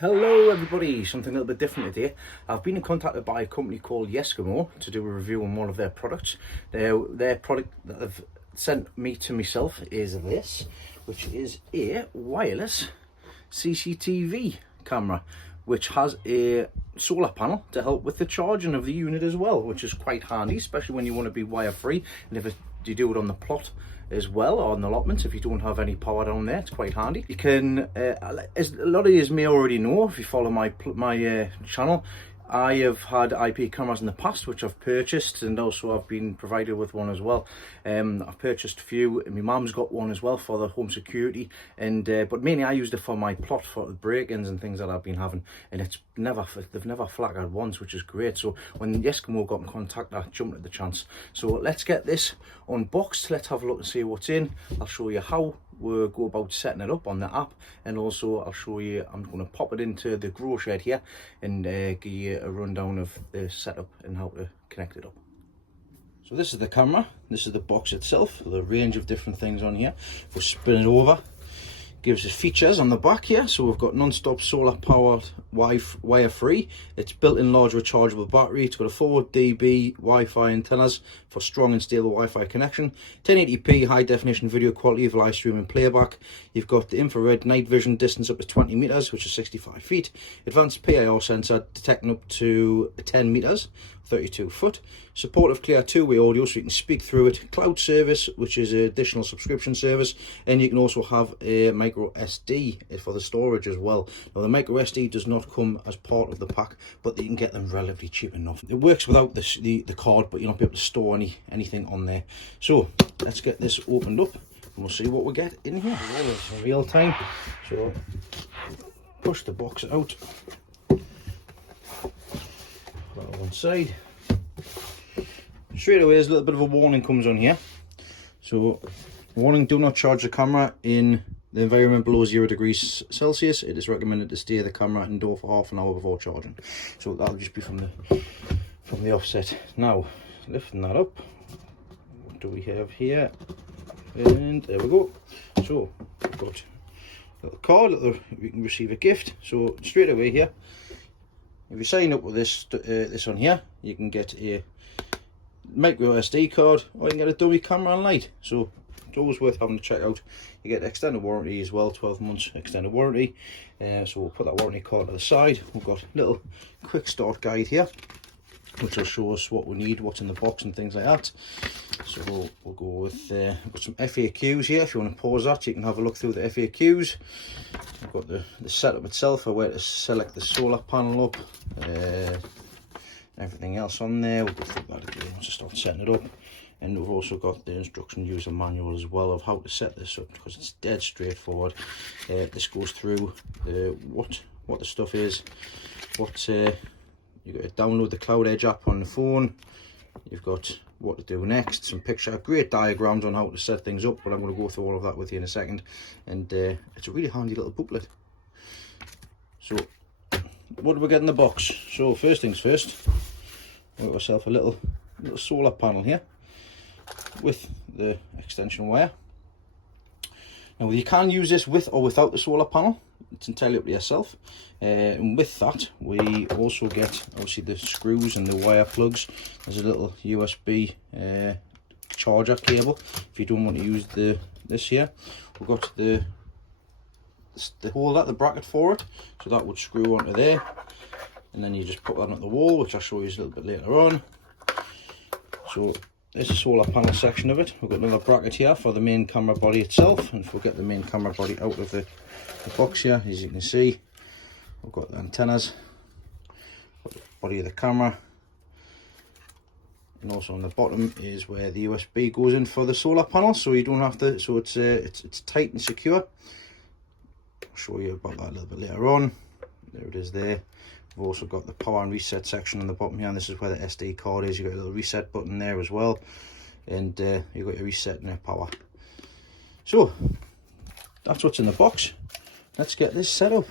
Hello everybody, something a little bit different today. I've been contacted by a company called Yeskamo to do a review on one of their products. Their product that they've sent me to myself is this, which is a wireless CCTV camera, which has a solar panel to help with the charging of the unit as well, which is quite handy, especially when you want to be wire free, and if you do it on the plot as well, or on the allotments, if you don't have any power down there, it's quite handy. You can, as a lot of you may already know, if you follow my channel, I have had IP cameras in the past which I've purchased, and also I've been provided with one as well. I've purchased a few, and my mum's got one as well for the home security, and but mainly I used it for my plot, for the break-ins and things that I've been having, and they've never flaggered once, which is great. So when Yeskamo got in contact, I jumped at the chance. So let's get this unboxed, let's have a look and see what's in. I'll show you how we'll go about setting it up on the app, and also I'll show you, I'm going to pop it into the grow shed here and give you a rundown of the setup and how to connect it up. So this is the camera, this is the box itself, the range of different things on here. We'll spin it over, gives us features on the back here. So we've got non-stop solar powered wire free, it's built-in large rechargeable battery, it's got a 4 dB Wi-Fi antennas for strong and stable Wi-Fi connection, 1080p high definition video quality of live streaming playback. You've got the infrared night vision distance up to 20 meters, which is 65 feet, advanced PIR sensor detecting up to 10 meters, 32 foot, supportive clear two-way audio so you can speak through it, cloud service, which is an additional subscription service, and you can also have a micro SD for the storage as well. Now the micro SD does not come as part of the pack, but you can get them relatively cheap enough. It works without the card, but you're not able to store anything on there. So let's get this opened up and we'll see what we get in here. It's in real time, so push the box out, put it on one side. Straight away there's a little bit of a warning comes on here. So warning, do not charge the camera in the environment below 0 degrees Celsius. It is recommended to steer the camera indoor for half an hour before charging. So that'll just be from the offset. Now lifting that up, what do we have here? And there we go. So we've got a little card that we can receive a gift. So straight away here, if you sign up with this on here, you can get a micro SD card, or you can get a dummy camera and light. So it's always worth having to check out. You get extended warranty as well, 12 months extended warranty. So we'll put that warranty card to the side. We've got a little quick start guide here, which will show us what we need, what's in the box and things like that. So we'll go with I've got some FAQs here. If you want to pause that, you can have a look through the FAQs. We've got the setup itself, or where to select the solar panel up, everything else on there. We'll go through that again once I start setting it up. And we've also got the instruction user manual as well of how to set this up, because it's dead straightforward. This goes through what the stuff is, what you've got to download the Cloud Edge app on the phone. You've got what to do next, some great diagrams on how to set things up, but I'm going to go through all of that with you in a second. And it's a really handy little booklet. So what do we get in the box? So first things first, we've got ourselves a little solar panel here with the extension wire. Now you can use this with or without the solar panel, it's entirely up to yourself. And with that we also get obviously the screws and the wire plugs. There's a little USB charger cable if you don't want to use this here. We've got the holder, the bracket for it, so that would screw onto there, and then you just put that on the wall, which I'll show you a little bit later on. So there's the solar panel section of it. We've got another bracket here for the main camera body itself, and if we get the main camera body out of the box here, as you can see, we've got the antennas, got the body of the camera, and also on the bottom is where the USB goes in for the solar panel, so you don't have to, so it's tight and secure. I'll show you about that a little bit later on. There it is there. We've also got the power and reset section on the bottom here, and this is where the SD card is. You've got a little reset button there as well, and you've got your reset and your power. So that's what's in the box. Let's get this set up.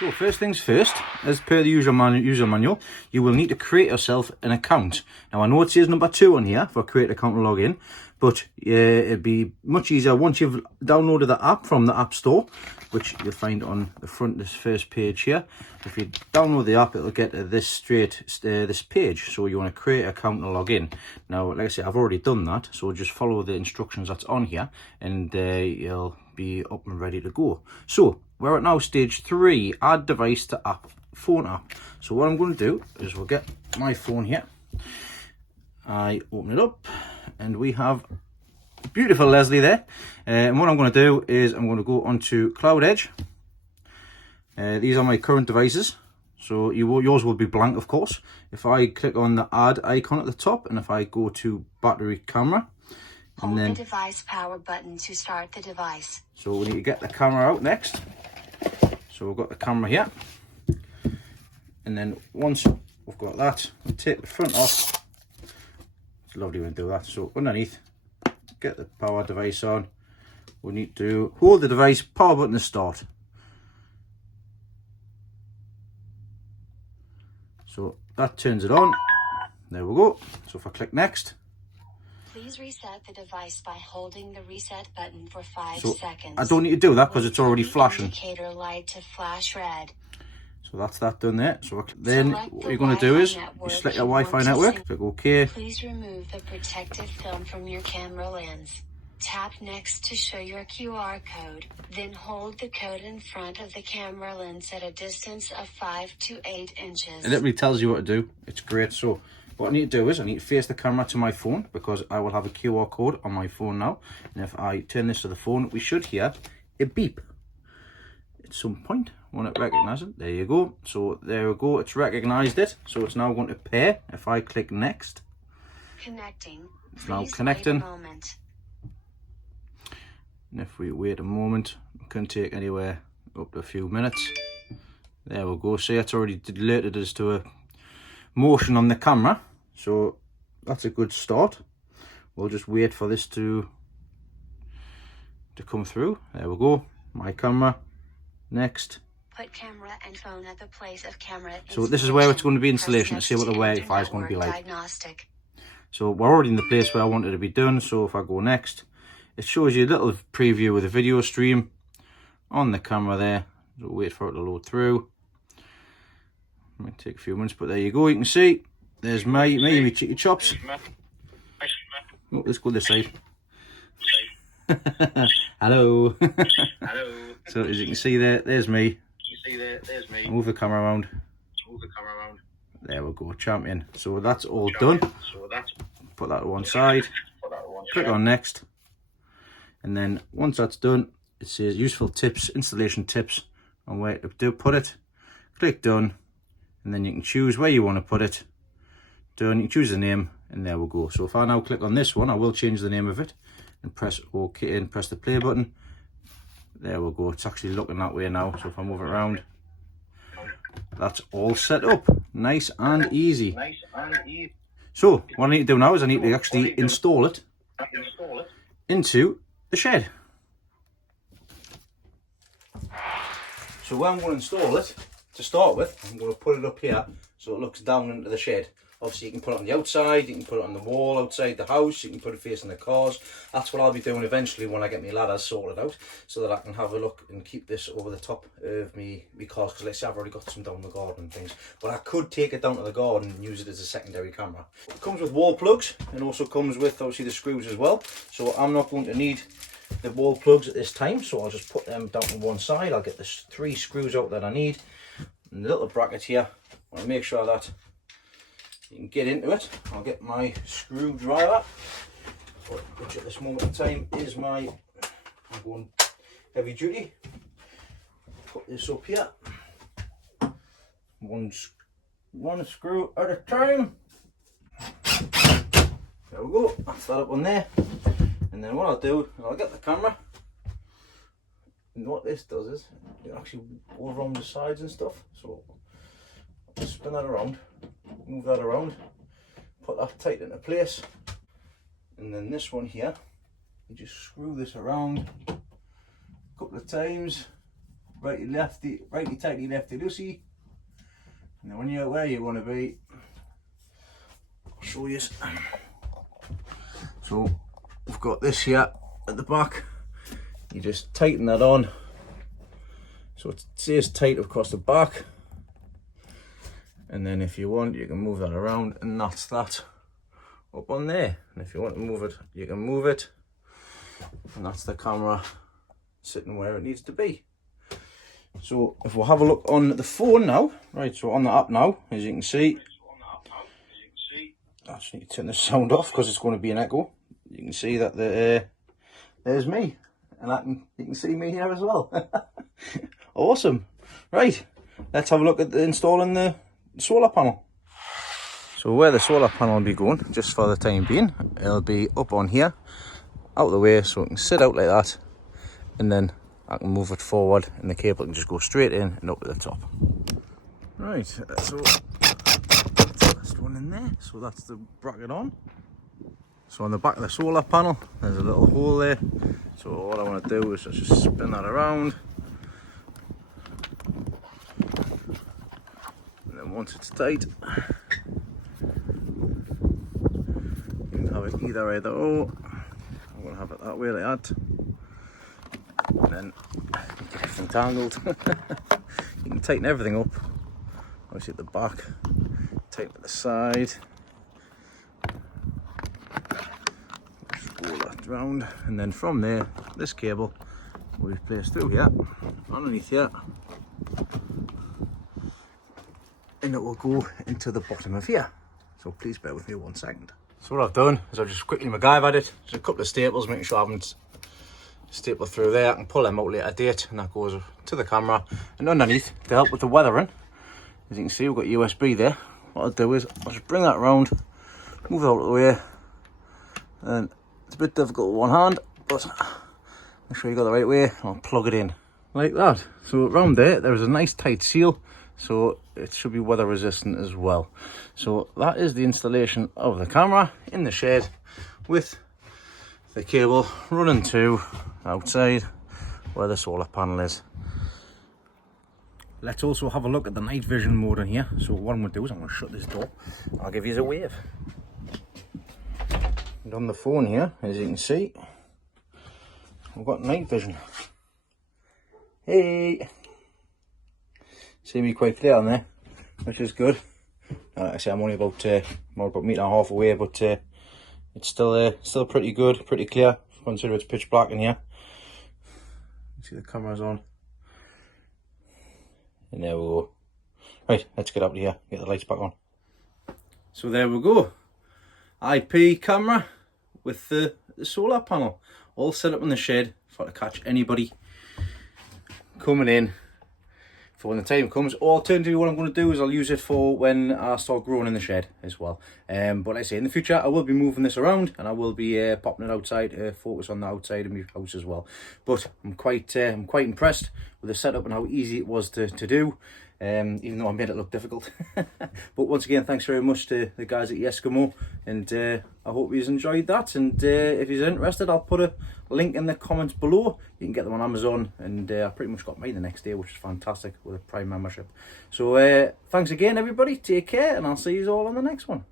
So first things first, as per the user manual, you will need to create yourself an account. Now I know it says number 2 on here for create account and login, But it'd be much easier once you've downloaded the app from the App Store, which you'll find on the front of this first page here. If you download the app, it'll get to this this page. So you want to create an account and log in. Now, like I said, I've already done that, so just follow the instructions that's on here, and you'll be up and ready to go. So we're at now stage 3, add device to app, phone app. So what I'm going to do is we'll get my phone here. I open it up and we have beautiful Leslie there. And what I'm going to do is I'm going to go onto Cloud Edge. These are my current devices. So yours will be blank, of course. If I click on the add icon at the top, and if I go to battery camera, and hold then the device power button to start the device. So we need to get the camera out next. So we've got the camera here. And then once we've got that, we'll take the front off. It's lovely when we do that. So underneath, get the power device on. We need to hold the device, power button to start. So that turns it on. There we go. So if I click next. Please reset the device by holding the reset button for 5 so seconds. I don't need to do that because it's already flashing. Indicator light to flash red. So that's that done there. So then what you're going to do is you select your Wi-Fi network, click OK. Please remove the protective film from your camera lens. Tap next to show your QR code. Then hold the code in front of the camera lens at a distance of 5 to 8 inches. It literally tells you what to do. It's great. So what I need to do is I need to face the camera to my phone because I will have a QR code on my phone now. And if I turn this to the phone, we should hear a beep at some point when it recognises it. There you go. So there we go. It's recognised it. So it's now going to pair. If I click next. Connecting. It's now connecting. Wait a moment. And if we wait a moment, it can take anywhere up to a few minutes. There we go. See, it's already alerted us to a motion on the camera. So that's a good start. We'll just wait for this to come through. There we go. My camera. Next. Put camera and phone at the place of camera. So this is where it's going to be installation to see what the Wi-Fi is going to be like. Diagnostic. So we're already in the place where I wanted to be done. So if I go next, it shows you a little preview of the video stream on the camera there. So wait for it to load through. It might take a few minutes, but there you go. You can see there's my cheeky chops. Oh, let's go this side. Hello. Hello. So as you can see there's me. I'll move the camera around. There we go, champion. So that's all done. Put that to one side. Click on next. And then once that's done, it says useful tips, installation tips on where to put it. Click done. And then you can choose where you want to put it. Done. You can choose the name, and there we go. So if I now click on this one, I will change the name of it and press OK and press the play button. There we go. It's actually looking that way now. So if I move it around, that's all set up. Nice and easy. So what I need to do now is I need to actually install it into the shed. So where I'm going to install it, to start with, I'm going to put it up here so it looks down into the shed. Obviously you can put it on the outside, you can put it on the wall outside the house, you can put it facing the cars. That's what I'll be doing eventually when I get my ladders sorted out, so that I can have a look and keep this over the top of me cars, because let's say I've already got some down the garden and things. But I could take it down to the garden and use it as a secondary camera. It comes with wall plugs and also comes with obviously the screws as well. So I'm not going to need the wall plugs at this time, so I'll just put them down to one side. I'll get the 3 screws out that I need. And the little bracket here, I'll make sure that you can get into it. I'll get my screwdriver, which at this moment in time is I'm going heavy duty. Put this up here. One screw at a time. There we go. That's that up on there. And then what I'll do is I'll get the camera. And what this does is it actually goes around the sides and stuff. So I'll just spin that around. Move that around, put that tight into place, and then this one here, you just screw this around a couple of times, righty lefty, righty tighty, lefty loosey, and then when you're where you want to be, I'll show you. So we've got this here at the back. You just tighten that on so it stays tight across the back, and then if you want you can move that around, and that's that up on there. And if you want to move it, you can move it, and that's the camera sitting where it needs to be. So if we'll have a look on the phone now, right, so on the app now, as you can see, I just need to turn the sound off because it's going to be an echo. You can see that there's me, and you can see me here as well. Awesome. Right, let's have a look at installing the solar panel. So where the solar panel will be going, just for the time being, it'll be up on here, out of the way, so it can sit out like that, and then I can move it forward and the cable can just go straight in and up to the top. Right, so that's one in there, so that's the bracket on. So on the back of the solar panel, there's a little hole there. So all I want to do is just spin that around. And then once it's tight, you can have it either or. I'm going to have it that way like that. And then get everything tangled. You can tighten everything up. Obviously at the back, tighten at the side. Just roll that round, and then from there, this cable will be placed through here, underneath here, and it will go into the bottom of here. So please bear with me 1 second. So what I've done is I've just quickly MacGyvered it. Just a couple of staples, making sure I haven't stapled through there. I can pull them out later date, and that goes to the camera. And underneath, to help with the weathering, as you can see, we've got USB there. What I'll do is I'll just bring that around, move it out of the way, and it's a bit difficult with one hand, but make sure you got the right way. I'll plug it in like that. So around there is a nice tight seal, so it should be weather resistant as well. So that is the installation of the camera in the shed with the cable running to outside where the solar panel is. Let's also have a look at the night vision mode in here. So what I'm going to do is I'm going to shut this door. I'll give you a wave. And on the phone here, as you can see, I've got night vision. Hey! See me quite clear on there, which is good. Like I say, I'm only about a metre and a half away, but it's still pretty good, pretty clear. Consider it's pitch black in here. See the camera's on. And there we go. Right, let's get up to here, get the lights back on. So there we go. IP camera with the solar panel. All set up in the shed for to catch anybody coming in for when the time comes. Alternatively, what I'm going to do is I'll use it for when I start growing in the shed as well. But like I say, in the future I will be moving this around, and I will be popping it outside, focus on the outside of my house as well. But I'm quite impressed with the setup and how easy it was to do, even though I made it look difficult. But once again, thanks very much to the guys at Yeskamo, and I hope you enjoyed that. And if you're interested, I'll put a link in the comments below. You can get them on Amazon, and I pretty much got mine the next day, which is fantastic, with a Prime membership. So thanks again everybody, take care, and I'll see you all on the next one.